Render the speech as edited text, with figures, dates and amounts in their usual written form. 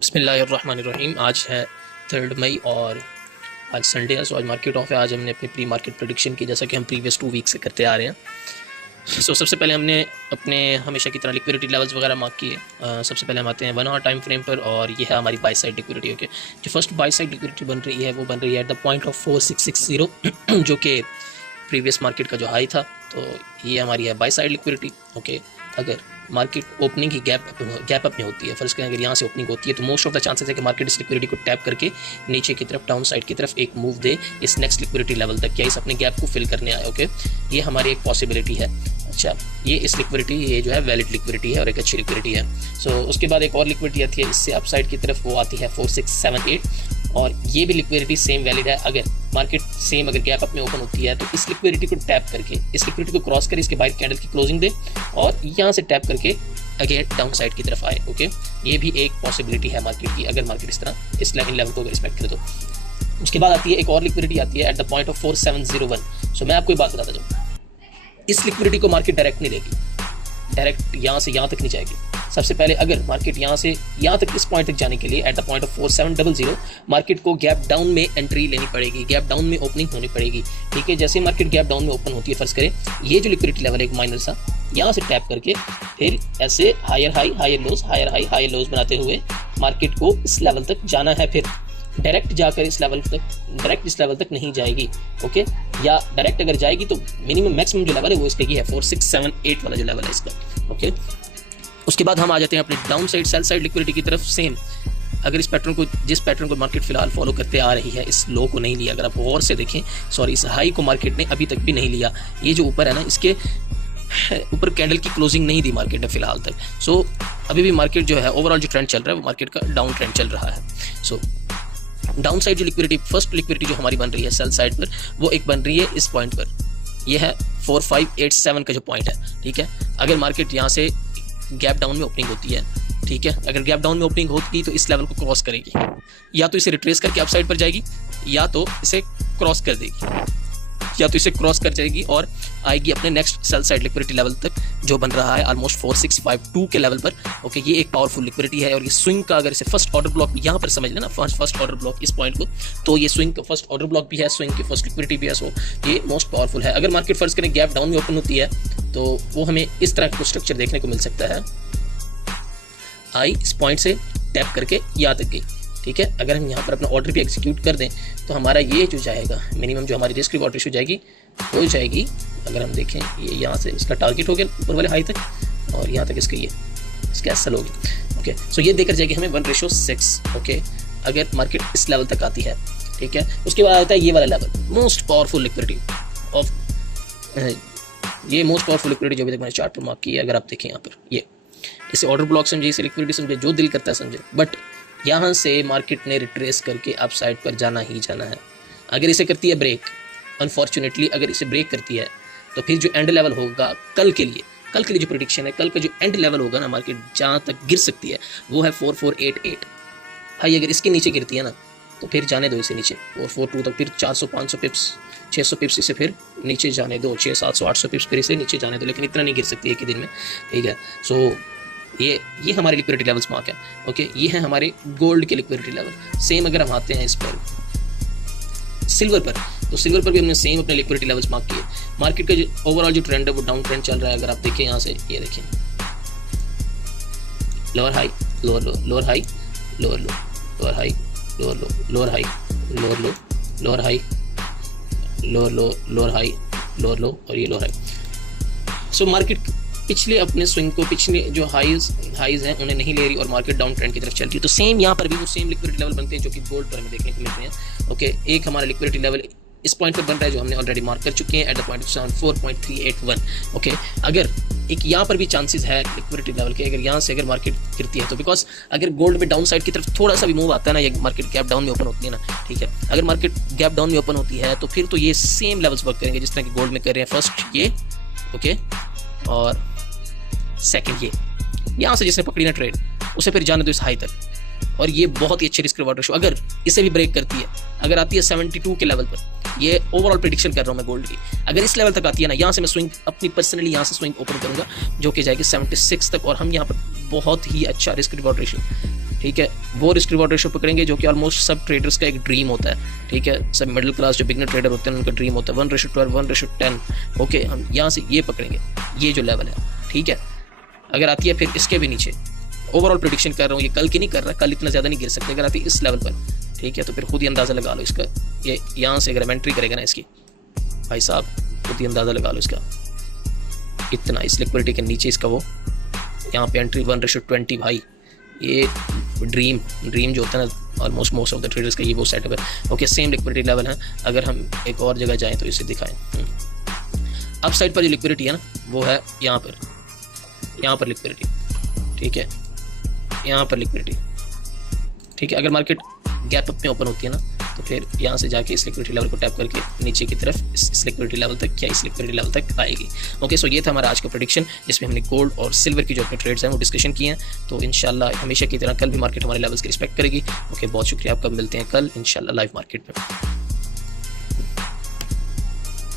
बिस्मिल्लाहिर्रहमानिर्रहीम। आज है 3 मई और आज संडे है, सो आज मार्केट ऑफ है। आज हमने अपनी प्री मार्केट प्रेडिक्शन की, जैसा कि हम प्रीवियस 2 वीक से करते आ रहे हैं। सबसे पहले हमने अपने हमेशा की तरह लिक्विडिटी लेवल्स वगैरह मार्क किए। सबसे पहले हम आते हैं 1 आवर टाइम फ्रेम पर, और ये है हमारी बाय साइड लिक्विडिटी। ओके, जो फर्स्ट बाय साइड लिक्विडिटी बन रही है वो बन रही है एट द पॉइंट ऑफ 4660 जो कि प्रीवियस मार्केट का जो हाई था। तो ये हमारी है बाय साइड लिक्विडिटी। ओके, अगर मार्केट ओपनिंग ही गैप अप में होती है, फर्स्ट करें अगर यहाँ से ओपनिंग होती है, तो मोस्ट ऑफ द चांसेस है कि मार्केट इस लिक्विडिटी को टैप करके नीचे की तरफ, डाउन साइड की तरफ एक मूव दे इस नेक्स्ट लिक्विडिटी लेवल तक, या इस अपने गैप को फिल करने आए। ओके, ये हमारी एक पॉसिबिलिटी है। अच्छा, ये इस लिक्विडिटी, ये जो है वैलिड लिक्विडिटी है और एक अच्छी लिक्विडिटी है। उसके बाद एक और लिक्विडिटी आती है इससे अपसाइड की तरफ, वो आती है 4678, और ये भी लिक्विडिटी सेम वैलिड है। अगर मार्केट सेम अगर गैप अप में ओपन होती है तो इस लिक्विडिटी को टैप करके, इस लिक्विडिटी को क्रॉस कर इसके बाहर कैंडल की क्लोजिंग दे और यहाँ से टैप करके अगेन डाउन साइड की तरफ आए। ओके, ये भी एक पॉसिबिलिटी है मार्केट की, अगर मार्केट इस तरह इस लेवल को रिस्पेक्ट करे तो। उसके बाद आती है एक और लिक्विडिटी आती है एट द पॉइंट ऑफ 4701। मैं आपको एक बात बताता जाऊँ, इस लिक्विडिटी को मार्केट डायरेक्ट नहीं देगी, डायरेक्ट यहाँ से यहाँ तक नहीं जाएगी। सबसे पहले अगर मार्केट यहाँ से यहाँ तक, इस पॉइंट तक जाने के लिए at the point of 4700 market को गैप डाउन में एंट्री लेनी पड़ेगी, गैप डाउन में ओपनिंग होनी पड़ेगी। ठीक है, जैसे मार्केट गैप डाउन में ओपन होती है, फर्स्ट करें ये जो लिक्विडिटी लेवल है एक माइनर सा, यहाँ से टैप करके फिर ऐसे higher high higher lows, higher high higher lows बनाते हुए मार्केट को इस लेवल तक जाना है। फिर डायरेक्ट जाकर इस लेवल तक नहीं जाएगी। ओके, या डायरेक्ट अगर जाएगी तो मिनिमम मैक्सिमम जो लेवल है वो इसका ये है 4678 वाला जो लेवल है इसका। ओके, उसके बाद हम आ जाते हैं अपने down side sell side liquidity की तरफ। सेम, अगर इस पैटर्न को, जिस पैटर्न को मार्केट फिलहाल फॉलो करते आ रही है, इस लो को नहीं लिया, अगर आप गौर से देखें, सॉरी इस हाई को मार्केट ने अभी तक भी नहीं लिया। ये जो ऊपर है ना, इसके ऊपर कैंडल की क्लोजिंग नहीं दी मार्केट ने फिलहाल तक। अभी भी मार्केट जो है ओवरऑल जो ट्रेंड चल रहा है वो मार्केट का डाउन ट्रेंड चल रहा है। डाउन साइड जो लिक्विडिटी, फर्स्ट लिक्विडिटी जो हमारी बन रही है सेल साइड पर, वो एक बन रही है इस पॉइंट पर, ये है 4587 का जो पॉइंट है। ठीक है, अगर मार्केट यहाँ से गैप डाउन में ओपनिंग होती है, ठीक है, अगर गैप डाउन में ओपनिंग होती तो इस लेवल को क्रॉस करेगी, या तो इसे रिट्रेस करके अप साइड पर जाएगी, या तो इसे क्रॉस कर देगी, या तो इसे क्रॉस कर जाएगी और आएगी अपने next sell side liquidity level तक जो बन रहा है ऑलमोस्ट 4652 के लेवल पर। ओके, ये एक पावरफुल लिक्विडिटी है, और ये स्विंग का, अगर इसे फर्स्ट ऑर्डर ब्लॉक यहाँ पर समझ लेना, फर्स्ट ऑर्डर ब्लॉक इस पॉइंट को, तो ये स्विंग का फर्स्ट ऑर्डर ब्लॉक भी है, स्विंग की फर्स्ट लिक्विडिटी भी है। ये मोस्ट पावरफुल है। अगर मार्केट फर्स्ट करें गैप डाउन में ओपन होती है तो वो हमें इस तरह का स्ट्रक्चर देखने को मिल सकता है। आई इस पॉइंट से टैप करके यहाँ तक गई। ठीक है, अगर हम यहाँ पर अपना ऑर्डर भी एग्जीक्यूट कर दें तो हमारा ये जो जाएगा मिनिमम, जो हमारी रिस्क रिवॉर्ड रेशियो जाएगी हो जाएगी, अगर हम देखें ये यहाँ से इसका टारगेट हो गया ऊपर वाले हाई तक, और यहाँ तक इसका एसल हो गया। ओके, ये देकर जाएगी हमें 1:6। ओके, अगर मार्केट इस लेवल तक आती है। ठीक है, उसके बाद आता है ये वाला level, most powerful liquidity of, ये मोस्ट पावरफुल लिक्विडिटी जो अभी तक मैंने चार्ट पर मार्क की है। अगर आप देखें यहाँ पर, ये इसे ऑर्डर ब्लॉक समझे, इसे लिक्विडिटी समझे, जो दिल करता है समझे, बट यहाँ से मार्केट ने रिट्रेस करके अप साइड पर जाना ही जाना है। अगर इसे करती है ब्रेक, अनफॉर्चुनेटली अगर इसे ब्रेक करती है तो फिर जो एंड लेवल होगा कल के लिए जो प्रेडिक्शन है, कल का जो एंड लेवल होगा ना, मार्केट जहाँ तक गिर सकती है वो है 4488। भाई अगर इसके नीचे गिरती है ना तो फिर जाने दो इसे नीचे 442 तक, फिर 400-500 पिप्स 600 पिप्स इसे फिर नीचे जाने दो, 600-700-800 पिप्स फिर इसे नीचे जाने दो, लेकिन इतना नहीं गिर सकती एक ही दिन में। ठीक है, ये हमारे लिक्विडिटी लेवल्स मार्क है। ओके, ये है हमारे गोल्ड के लिक्विडिटी लेवल। सेम अगर हम आते हैं इस पर सिल्वर पर, तो सिल्वर पर भी हमने सेम अपने लिक्विडिटी लेवल्स मार्क किए। मार्केट का जो ओवरऑल जो ट्रेंड है वो डाउन ट्रेंड चल रहा है। अगर आप देखें यहाँ से, ये देखें लोअर हाई लोअर लो, लोअर हाई लोअर लो, लोअर हाई लोअर लो, लोअर हाई लोअर लो, लोअर हाई लोअर लो, लोअर हाई लोअर लो, और ये लोअर हाई। मार्केट पिछले अपने स्विंग को, पिछले जो हाईज हैं उन्हें नहीं ले रही और मार्केट डाउन ट्रेंड की तरफ चल रही है। तो सेम यहाँ पर भी वो सेम लिक्विडिटी लेवल बनते हैं जो कि गोल्ड पर हमें देखने को मिलते हैं। ओके, एक हमारा लिक्विडिटी लेवल इस पॉइंट पर बन रहा है जो हमने ऑलरेडी मार्क कर चुके हैं at the point of 74.381। Okay, अगर एक यहाँ पर भी चांसेस है लिक्विडिटी लेवल के, अगर यहाँ से अगर मार्केट गिरती है तो, बिकॉज अगर गोल्ड में डाउन साइड की तरफ थोड़ा सा भी मूव आता है ना, ये मार्केट गैप डाउन में ओपन होती है ना, ठीक है, अगर मार्केट गैप डाउन में ओपन होती है तो फिर तो ये सेम लेवल्स वर्क करेंगे जिस तरह की गोल्ड में कर रहे हैं। फर्स्ट ये, ओके, और सेकंड ये, यहाँ से जिसने पकड़ी ना ट्रेड उसे फिर जाने दो इस हाई तक। और ये बहुत ही अच्छे रिस्क रिवॉर्ड रेशो, अगर इसे भी ब्रेक करती है, अगर आती है 72 के लेवल पर, ये ओवरऑल प्रेडिक्शन कर रहा हूँ मैं गोल्ड की, अगर इस लेवल तक आती है ना, यहाँ से मैं स्विंग अपनी पर्सनली यहाँ से स्विंग ओपन करूँगा जो कि जाएगी 76 तक, और हम यहाँ पर बहुत ही अच्छा रिस्क रिवॉर्ड रेशो, ठीक है, वो रिस्क रिवॉर्ड रेशो पकड़ेंगे जो कि ऑलमोस्ट सब ट्रेडर्स का एक ड्रीम होता है, ठीक है, सब मिडिल क्लास जो बिगनर ट्रेडर होते हैं उनका ड्रीम होता है 1:12 1:10। ओके, हम यहाँ से ये पकड़ेंगे, ये जो लेवल है, ठीक है। अगर आती है फिर इसके भी नीचे, ओवरऑल प्रेडिक्शन कर रहा हूँ, ये कल की नहीं कर रहा, कल इतना ज़्यादा नहीं गिर सकते, अगर आती है इस लेवल पर, ठीक है, तो फिर खुद ही अंदाज़ा लगा लो इसका, ये यहाँ से अगर एंट्री करेगा ना इसकी, भाई साहब खुद ही अंदाज़ा लगा लो इसका, इतना इस लिक्विडिटी के नीचे इसका वो यहाँ पे एंट्री 1:20 भाई, ये ड्रीम जो होता है ना almost most of the traders का, ये वो सेटअप है। ओके, सेम लिक्विडिटी लेवल है। अगर हम एक और जगह जाएं तो इसे दिखाएं, अप साइड पर जो लिक्विडिटी है ना वो है यहाँ पर लिक्विडिटी, ठीक है, यहाँ पर लिक्विडिटी, ठीक है। अगर मार्केट गैप अप में ओपन होती है ना तो फिर यहाँ से जाके इस लिक्विडिटी लेवल को टैप करके नीचे की तरफ इस लिक्विडिटी लेवल तक या इस लिक्विडिटी लेवल तक आएगी। ओके, सो ये था हमारा आज का प्रेडिक्शन, जिसमें हमने गोल्ड और सिल्वर की जो अपने ट्रेड्स हैं वो डिस्कशन किए हैं। तो इंशाल्लाह हमेशा की तरह कल भी मार्केट हमारे लेवल्स की रिस्पेक्ट करेगी। ओके, बहुत शुक्रिया आपका, मिलते हैं कल इंशाल्लाह लाइव मार्केट में।